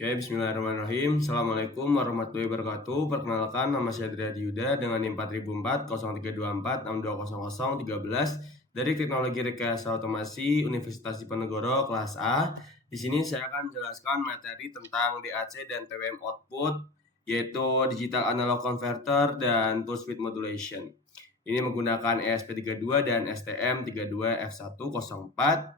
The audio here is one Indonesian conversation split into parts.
Oke, bismillahirrahmanirrahim. Assalamualaikum warahmatullahi wabarakatuh. Perkenalkan, nama saya Adrian Yuda dengan NIM 4004 0324 6200 13 dari Teknologi Rekayasa Otomasi Universitas Diponegoro kelas A. Di sini saya akan menjelaskan materi tentang DAC dan PWM output, yaitu Digital Analog Converter dan Pulse Width Modulation. Ini menggunakan ESP32 dan STM32F104.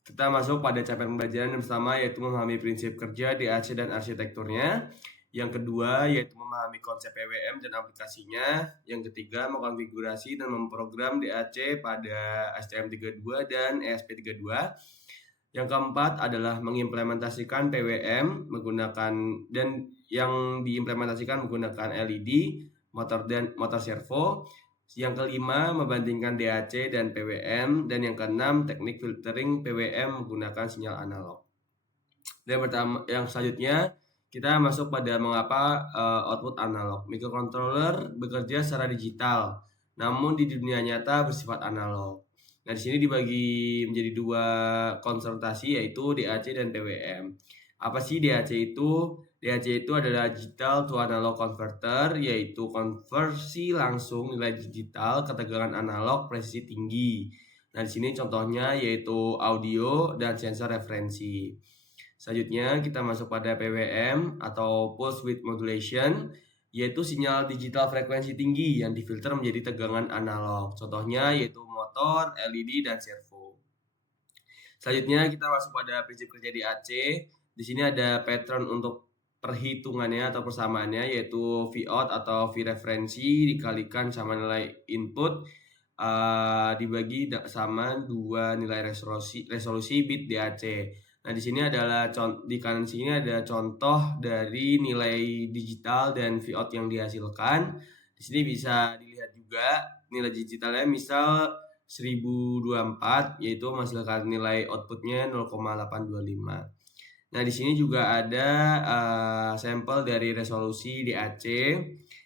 Kita masuk pada capaian pembelajaran yang pertama, yaitu memahami prinsip kerja DAC dan arsitekturnya. Yang kedua yaitu memahami konsep PWM dan aplikasinya. Yang ketiga mengkonfigurasi dan memprogram DAC pada STM32 dan ESP32. Yang keempat adalah mengimplementasikan PWM menggunakan dan yang diimplementasikan menggunakan LED, motor servo. Yang kelima, membandingkan DAC dan PWM. Dan yang keenam, teknik filtering PWM menggunakan sinyal analog. Dan yang selanjutnya, kita masuk pada mengapa output analog. Microcontroller bekerja secara digital, namun di dunia nyata bersifat analog. Nah, di sini dibagi menjadi dua konsentrasi, yaitu DAC dan PWM. Apa sih DAC itu? DAC itu adalah digital to analog converter, yaitu konversi langsung nilai digital ke tegangan analog presisi tinggi. Nah, di sini contohnya yaitu audio dan sensor referensi. Selanjutnya kita masuk pada PWM atau Pulse Width Modulation, yaitu sinyal digital frekuensi tinggi yang difilter menjadi tegangan analog. Contohnya yaitu motor, LED, dan servo. Selanjutnya kita masuk pada prinsip kerja DAC. Di sini ada pattern untuk perhitungannya atau persamaannya, yaitu V out atau V referensi dikalikan sama nilai input dibagi sama dua nilai resolusi bit DAC. Nah, di sini adalah di kanan sini ada contoh dari nilai digital dan V out yang dihasilkan. Di sini bisa dilihat juga nilai digitalnya, misal 1024, yaitu menghasilkan nilai outputnya 0,825. Nah, di sini juga ada sampel dari resolusi DAC.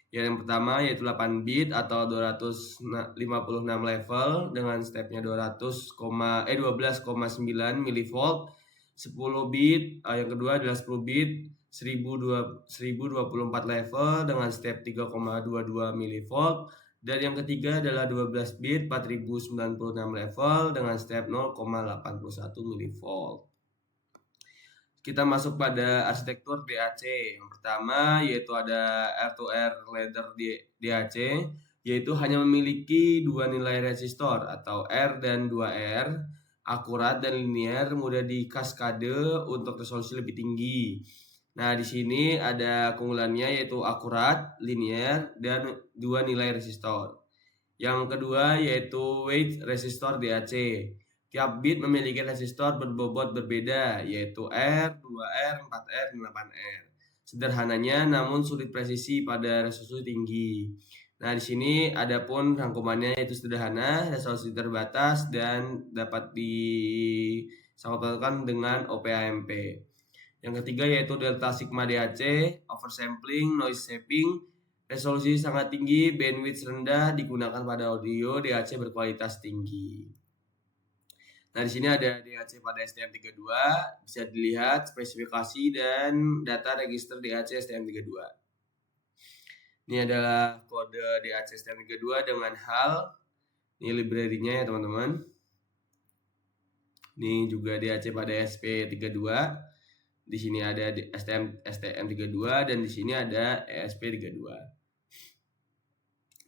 Yang pertama yaitu 8 bit atau 256 level dengan stepnya 12,9 mV. 10 bit, yang kedua adalah 10 bit 1024 level dengan step 3,22 mV. Dan yang ketiga adalah 12 bit 4096 level dengan step 0,81 mV. Kita masuk pada arsitektur DAC. Yang pertama yaitu ada R2R ladder DAC, yaitu hanya memiliki dua nilai resistor atau R dan 2R, akurat dan linear, mudah dikaskade untuk resolusi lebih tinggi. Nah, di sini ada keunggulannya yaitu akurat, linear, dan dua nilai resistor. Yang kedua yaitu weight resistor DAC. Tiap bit memiliki resistor berbobot berbeda, yaitu R, 2R, 4R, 8R. Sederhananya namun sulit presisi pada resolusi tinggi. Nah, di sini ada pun rangkumannya, yaitu sederhana, resolusi terbatas, dan dapat disamakan dengan OPAMP. Yang ketiga yaitu delta sigma DAC, oversampling, noise shaping, resolusi sangat tinggi, bandwidth rendah, digunakan pada audio DAC berkualitas tinggi. Nah, di sini ada DAC pada STM32, bisa dilihat spesifikasi dan data register DAC STM32. Ini adalah kode DAC STM32 dengan HAL. Ini library-nya ya teman-teman. Ini juga DAC pada SP32. Di sini ada STM32 dan di sini ada ESP32.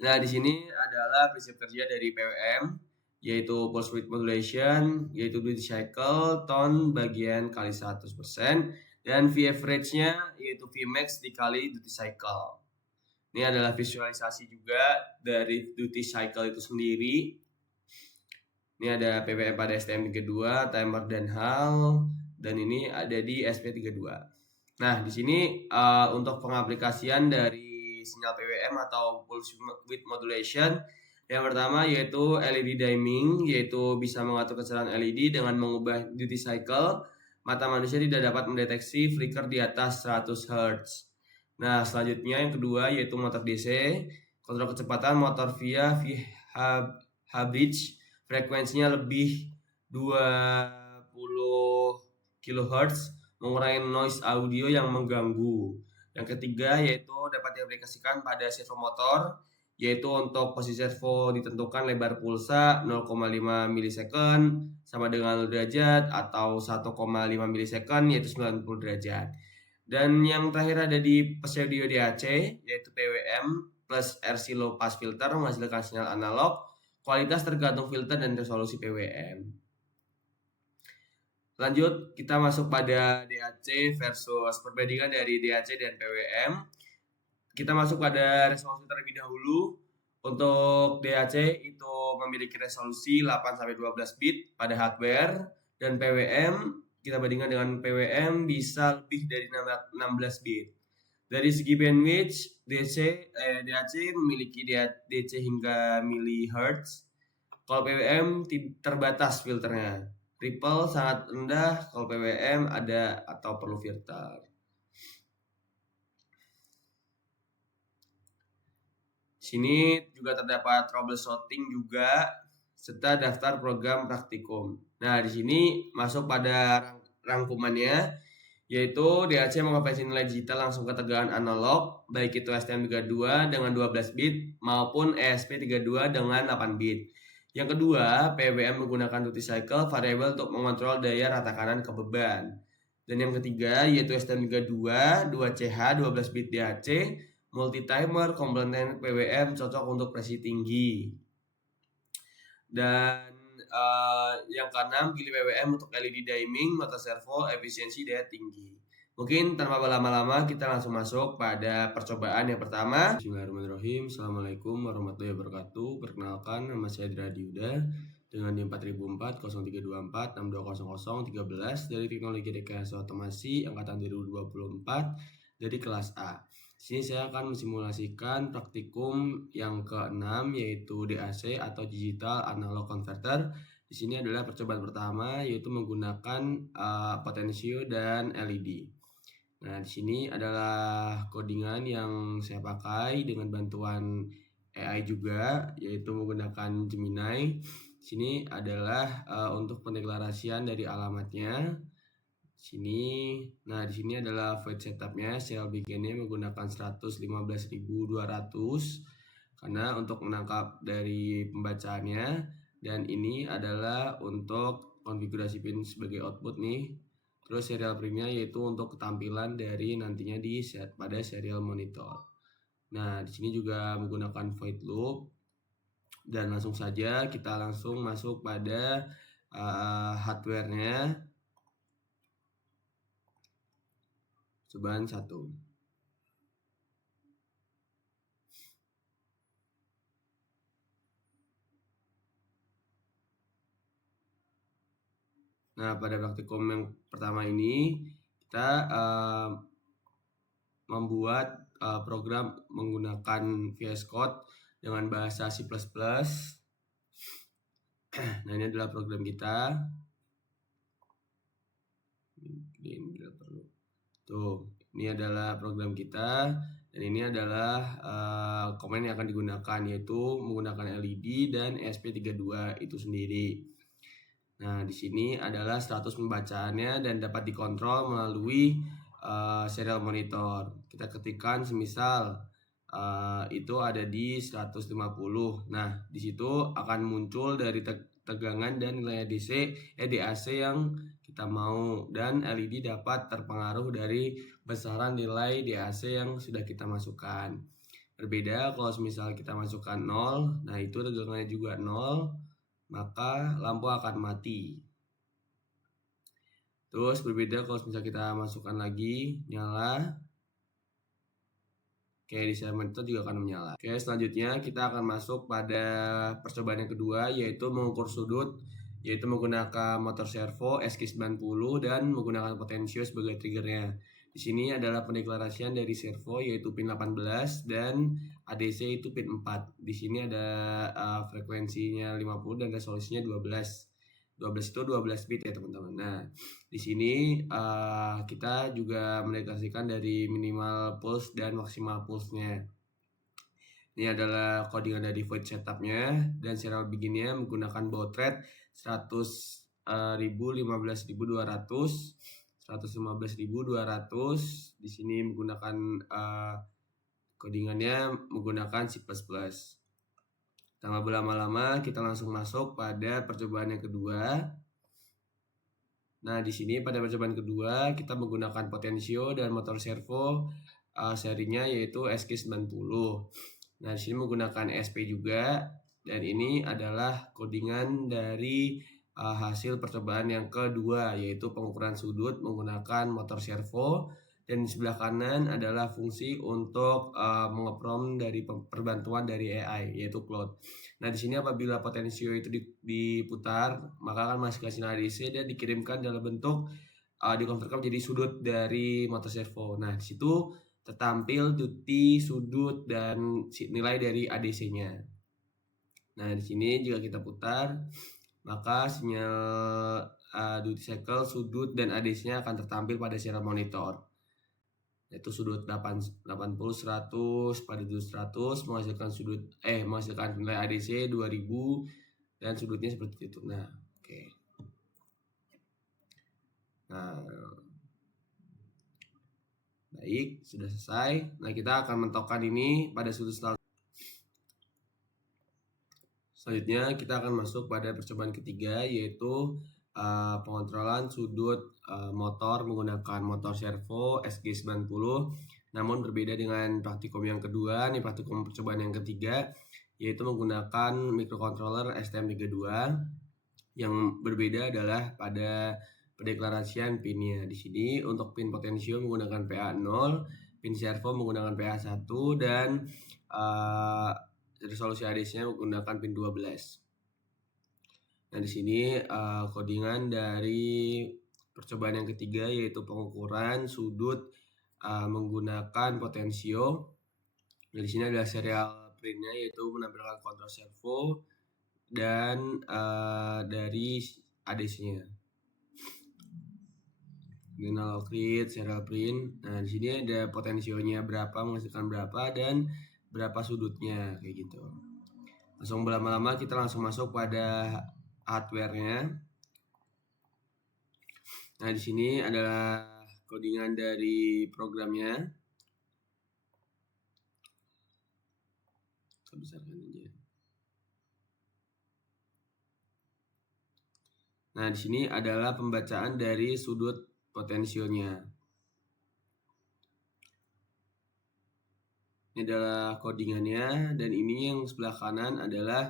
Nah, di sini adalah prinsip kerja dari PWM, yaitu Pulse Width Modulation, yaitu duty cycle ton bagian kali 100%, dan V average-nya yaitu Vmax dikali duty cycle. Ini adalah visualisasi juga dari duty cycle itu sendiri. Ini ada PWM pada STM32, timer dan HAL, dan ini ada di SP32. Nah, di sini untuk pengaplikasian dari sinyal PWM atau Pulse Width Modulation, yang pertama yaitu LED dimming, yaitu bisa mengatur kecerdasan LED dengan mengubah duty cycle. Mata manusia tidak dapat mendeteksi flicker di atas 100 Hz. Nah, selanjutnya yang kedua yaitu motor DC, kontrol kecepatan motor via VH-bridge, frekuensinya lebih 20 kHz mengurangi noise audio yang mengganggu. Yang ketiga yaitu dapat diaplikasikan pada servo motor, yaitu untuk posisi servo ditentukan lebar pulsa 0,5 milisecond sama dengan 0 derajat atau 1,5 milisecond yaitu 90 derajat. Dan yang terakhir ada di pseudo DAC yaitu PWM plus RC low pass filter menghasilkan sinyal analog. Kualitas tergantung filter dan resolusi PWM. Lanjut, kita masuk pada DAC versus perbandingan dari DAC dan PWM. Kita masuk pada resolusi terlebih dahulu. Untuk DAC itu memiliki resolusi 8-12 bit pada hardware, dan PWM kita bandingkan dengan PWM bisa lebih dari 16 bit. Dari segi bandwidth, DAC memiliki DC hingga milihertz. Kalau PWM terbatas filternya. Ripple sangat rendah, kalau PWM ada atau perlu filter. Sini juga terdapat troubleshooting juga serta daftar program praktikum. Nah, di sini masuk pada rangkumannya, yaitu DAC mengonversi nilai digital langsung ke tegangan analog, baik itu STM32 dengan 12 bit maupun ESP32 dengan 8 bit. Yang kedua, PWM menggunakan duty cycle variable untuk mengontrol daya rata kanan ke beban. Dan yang ketiga yaitu STM32, 2CH, 12 bit DAC, multi timer, komponen PWM cocok untuk presi tinggi. Dan yang keenam, pilih PWM untuk LED dimming, motor servo, efisiensi daya tinggi. Mungkin tanpa berlama-lama kita langsung masuk pada percobaan yang pertama. Bismillahirrahmanirrahim. Assalamualaikum warahmatullahi wabarakatuh. Perkenalkan, nama saya Dradi Yuda dengan NIM 4004 0324 6200 13 dari Teknologi Rekayasa Otomasi angkatan 2024 dari kelas A. Di sini saya akan mensimulasikan praktikum yang ke-6 yaitu DAC atau Digital Analog Converter. Di sini adalah percobaan pertama yaitu menggunakan potensio dan LED. Nah, di sini adalah codingan yang saya pakai dengan bantuan AI juga, yaitu menggunakan Gemini. Di sini adalah untuk pendeklarasian dari alamatnya. Sini, nah di sini adalah void setupnya. Serial bikinnya menggunakan 115.200 karena untuk menangkap dari pembacaannya. Dan ini adalah untuk konfigurasi pin sebagai output nih. Terus serial primnya yaitu untuk ketampilan dari nantinya di pada serial monitor. Nah, di sini juga menggunakan void loop. Dan langsung saja kita langsung masuk pada hardware-nya. Cobaan 1. Nah, pada praktikum yang pertama ini kita membuat program menggunakan VS Code dengan bahasa C++. Nah, ini adalah program kita. Tuh, ini adalah program kita dan ini adalah komen yang akan digunakan yaitu menggunakan LED dan ESP32 itu sendiri. Nah, di sini adalah status pembacaannya dan dapat dikontrol melalui serial monitor. Kita ketikkan semisal itu ada di 150. Nah, di situ akan muncul dari tegangan dan nilai DAC yang kita mau, dan LED dapat terpengaruh dari besaran nilai DAC yang sudah kita masukkan. Berbeda kalau misal kita masukkan 0, nah itu tegangannya juga 0, maka lampu akan mati. Terus berbeda kalau misalnya kita masukkan lagi nyala, kayak di serial monitor juga akan menyala. Oke, selanjutnya kita akan masuk pada percobaan yang kedua yaitu mengukur sudut, yaitu menggunakan motor servo SK90 dan menggunakan potensio sebagai triggernya. Di sini adalah pendeklarasian dari servo yaitu pin 18 dan ADC itu pin 4. Di sini ada frekuensinya 50 dan resolusinya 12. 12 itu 12 bit ya teman-teman. Nah, di sini kita juga mendeklarasikan dari minimal pulse dan maksimal pulse-nya. Ini adalah codingan dari void setupnya dan serial beginnya menggunakan baud rate 100.000, 15.200, 115.200. Di sini menggunakan codingannya menggunakan C++. Tanpa berlama-lama, kita langsung masuk pada percobaan yang kedua. Nah, di sini pada percobaan kedua kita menggunakan potensio dan motor servo serinya yaitu SG90. Nah, di sini menggunakan SP juga, dan ini adalah codingan dari hasil percobaan yang kedua, yaitu pengukuran sudut menggunakan motor servo, dan di sebelah kanan adalah fungsi untuk mengeprom dari perbantuan dari AI, yaitu Cloud. Nah, di sini apabila potensio itu diputar, maka akan menghasilkan sinyal ADC dan dikirimkan dalam bentuk dikonvertkan menjadi sudut dari motor servo. Nah, di situ tertampil duty, sudut, dan nilai dari ADC-nya. Nah, di sini jika kita putar, maka sinyal duty cycle, sudut, dan ADC-nya akan tertampil pada serial monitor. Yaitu sudut 80, 100 pada sudut 100 menghasilkan nilai ADC 2000 dan sudutnya seperti itu. Nah, oke. Nah, baik, sudah selesai. Nah, kita akan mentokkan ini pada sudut selanjutnya. Kita akan masuk pada percobaan ketiga, yaitu pengontrolan sudut motor menggunakan motor servo SG90. Namun berbeda dengan praktikum yang kedua, nih praktikum percobaan yang ketiga, yaitu menggunakan microcontroller STM32. Yang berbeda adalah pada pendeklarasian pinnya. Di sini untuk pin potensio menggunakan PA0, pin servo menggunakan PA1, dan resolusi ADC-nya menggunakan pin 12. Nah, di sini codingan dari percobaan yang ketiga, yaitu pengukuran sudut menggunakan potensio. Nah, di sini adalah serial printnya, yaitu menampilkan kontrol servo dan dari ADC-nya. Final create serial print. Nah, di sini ada potensionya berapa, menghasilkan berapa, dan berapa sudutnya, kayak gitu. Langsung berlama-lama, kita langsung masuk pada hardware-nya. Nah, di sini adalah codingan dari programnya. Kita besarkan aja. Nah, di sini adalah pembacaan dari sudut potensionya. Ini adalah codingannya, dan ini yang sebelah kanan adalah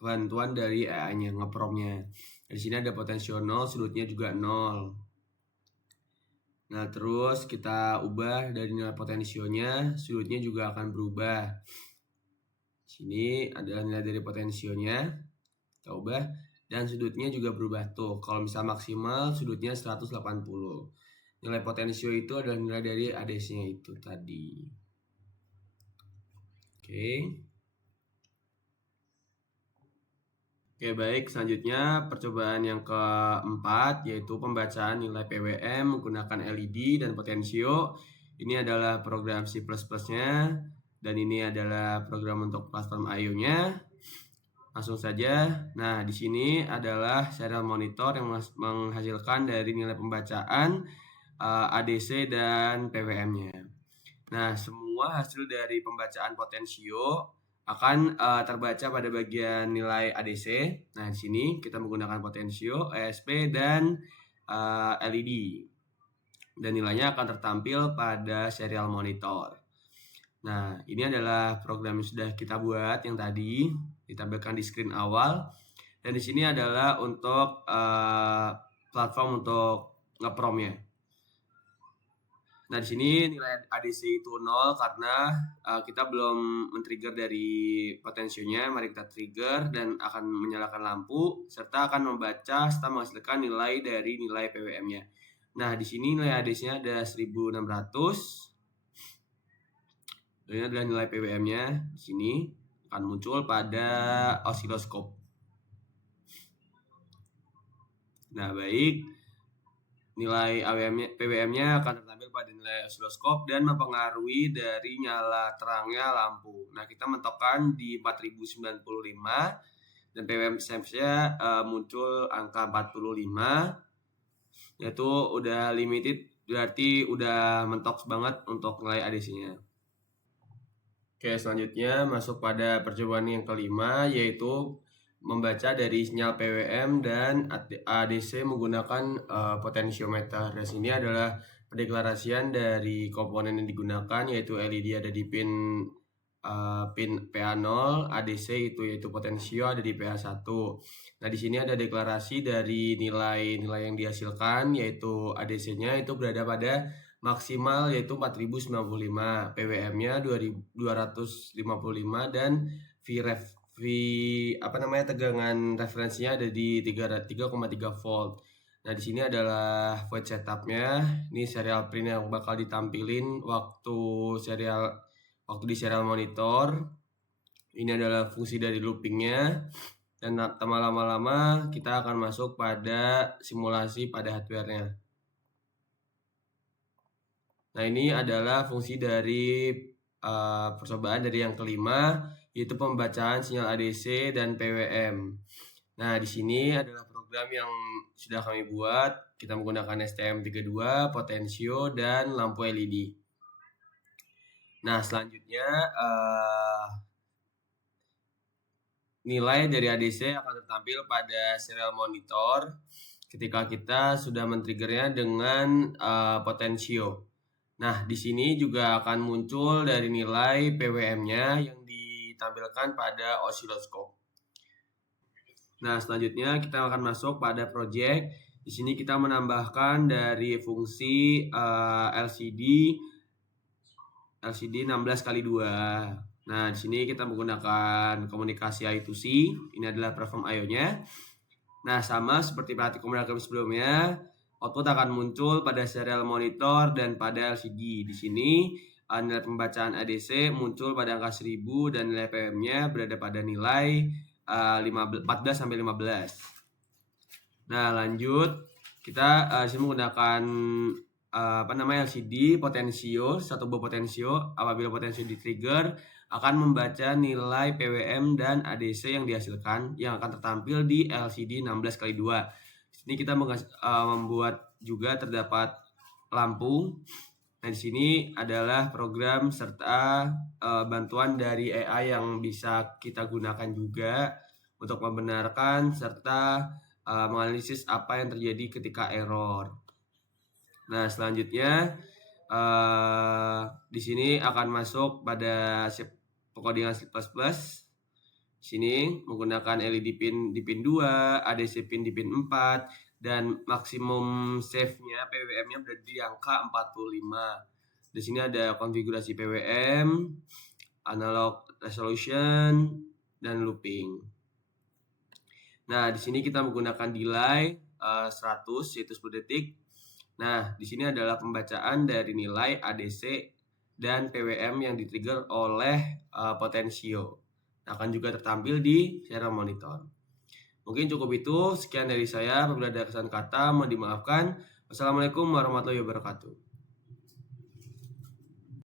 bantuan dari AI-nya, ngepromnya. Di sini ada potensio 0, sudutnya juga 0. Nah, terus kita ubah dari nilai potensionya, sudutnya juga akan berubah. Di sini adalah nilai dari potensionya, kita ubah, dan sudutnya juga berubah tuh. Kalau misal maksimal, sudutnya 180. Nilai potensio itu adalah nilai dari ADC-nya itu tadi. Oke, baik. Selanjutnya percobaan yang keempat, yaitu pembacaan nilai PWM menggunakan LED dan potensio. Ini adalah program C++-nya, dan ini adalah program untuk platform I/O-nya. Langsung saja. Nah, di sini adalah serial monitor yang menghasilkan dari nilai pembacaan ADC dan PWM-nya. Nah, semua hasil dari pembacaan potensio akan terbaca pada bagian nilai ADC. Nah, di sini kita menggunakan potensio, ESP, dan LED. Dan nilainya akan tertampil pada serial monitor. Nah, ini adalah program yang sudah kita buat yang tadi ditampilkan di screen awal. Dan di sini adalah untuk platform untuk ngepromnya. Nah, di sini nilai ADC itu 0 karena kita belum men-trigger dari potensionya. Mari kita trigger dan akan menyalakan lampu serta akan membaca serta menghasilkan nilai dari nilai PWM-nya. Nah, di sini nilai ADC-nya ada 1600. Ini adalah nilai PWM-nya. Di sini akan muncul pada osiloskop. Nah, baik. Nilai PWM-nya akan tertampil pada nilai osiloskop dan mempengaruhi dari nyala terangnya lampu. Nah, kita mentokkan di 4095 dan PWM sense-nya muncul angka 45. yaitu udah limited, berarti udah mentok banget untuk nilai ADC-nya. Oke, selanjutnya masuk pada percobaan yang kelima, yaitu membaca dari sinyal PWM dan ADC menggunakan potensiometer. Dan sini adalah pendeklarasian dari komponen yang digunakan, yaitu LED ada di pin PA0, ADC yaitu potensio ada di PA1. Nah, di sini ada deklarasi dari nilai-nilai yang dihasilkan, yaitu ADC-nya itu berada pada maksimal yaitu 4095, PWM-nya 2255 dan tegangan referensinya ada di 3,3 volt. Nah, di sini adalah void setup-nya. Ini serial print yang bakal ditampilin waktu di serial monitor. Ini adalah fungsi dari loopingnya. Dan lama-lama kita akan masuk pada simulasi pada hardware-nya. Nah, ini adalah fungsi dari percobaan dari yang kelima, yaitu pembacaan sinyal ADC dan PWM. Nah, di sini adalah program yang sudah kami buat. Kita menggunakan STM32, potensio, dan lampu LED. Nah, selanjutnya nilai dari ADC akan tertampil pada serial monitor ketika kita sudah men-triggernya dengan potensio. Nah, di sini juga akan muncul dari nilai PWM-nya yang ditampilkan pada osiloskop. Nah, selanjutnya kita akan masuk pada project. Di sini kita menambahkan dari fungsi LCD 16x2. Nah, di sini kita menggunakan komunikasi I2C. Ini adalah platform I/O-nya. Nah, sama seperti praktik komunikasi sebelumnya, output akan muncul pada serial monitor dan pada LCD. Di sini nilai pembacaan ADC muncul pada angka 1000 dan nilai PWM-nya berada pada nilai 14-15. Nah, lanjut kita di sini menggunakan LCD potensio, satu buah potensio. Apabila potensio di trigger akan membaca nilai PWM dan ADC yang dihasilkan yang akan tertampil di LCD 16x2. Di sini kita membuat juga terdapat lampu. Nah, di sini adalah program serta bantuan dari AI yang bisa kita gunakan juga untuk membenarkan serta menganalisis apa yang terjadi ketika error. Nah, selanjutnya di sini akan masuk pada pengodingan C++. Di sini menggunakan LED pin di pin 2, ADC pin di pin 4, dan maksimum save-nya PWM-nya berada di angka 45. Di sini ada konfigurasi PWM, analog resolution, dan looping. Nah, di sini kita menggunakan delay 100 yaitu 10 detik. Nah, di sini adalah pembacaan dari nilai ADC dan PWM yang ditrigger oleh potensio. Akan juga tertampil di serial monitor. Mungkin cukup itu. Sekian dari saya. Apabila ada kesalahan kata, mohon dimaafkan. Wassalamualaikum warahmatullahi wabarakatuh.